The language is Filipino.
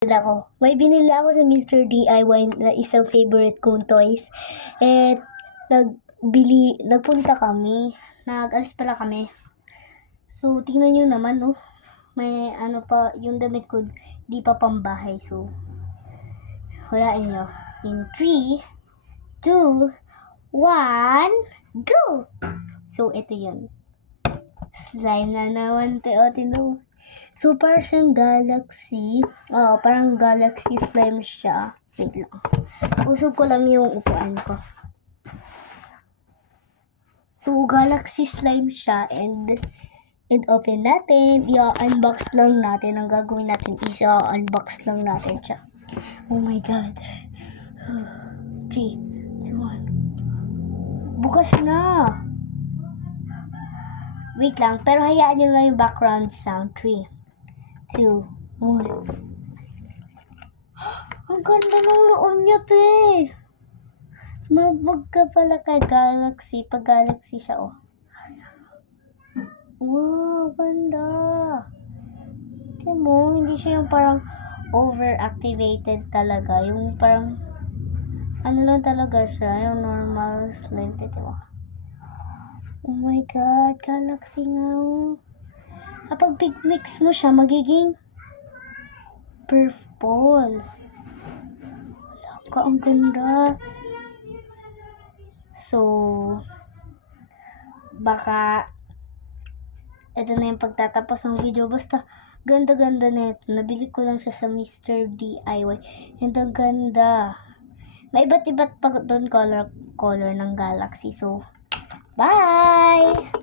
Ako. May binili ako sa Mr. DIY na isang favorite kong toys. At nagpunta kami. Nag-alis pala kami. So, tingnan nyo naman, oh. May ano pa, yung damit ko, di pa pambahay. So, hulaan nyo. In 3, 2, 1, go! So, ito yun. Slime na naman, tino. So, parang siyang galaxy. Parang galaxy slime siya. Wait lang. Usog ko lang yung upuan ko. So, galaxy slime siya. And open natin. I-unbox lang natin. Ang gagawin natin is i-unbox lang natin siya. Oh my God. 3, 2, 1. Bukas na. Wait lang. Pero hayaan nyo lang yung background sound. 3, 2, 1. Ang ganda ng loob niya, te. Mabag ka pala kay Galaxy. Pag Galaxy siya, oh. Wow, ganda. Tingnan mo, hindi siya yung parang overactivated talaga. Yung parang, ano lang talaga siya, yung normal slime. Tingnan mo. Oh my God, Galaxy nga, oh. Kapag big mix mo siya, magiging purple. Ang ganda. So, baka ito na yung pagtatapos ng video. Basta, ganda-ganda na ito. Nabili ko lang siya sa Mr. DIY. And ang ganda. May iba't pa doon color ng Galaxy. So, bye!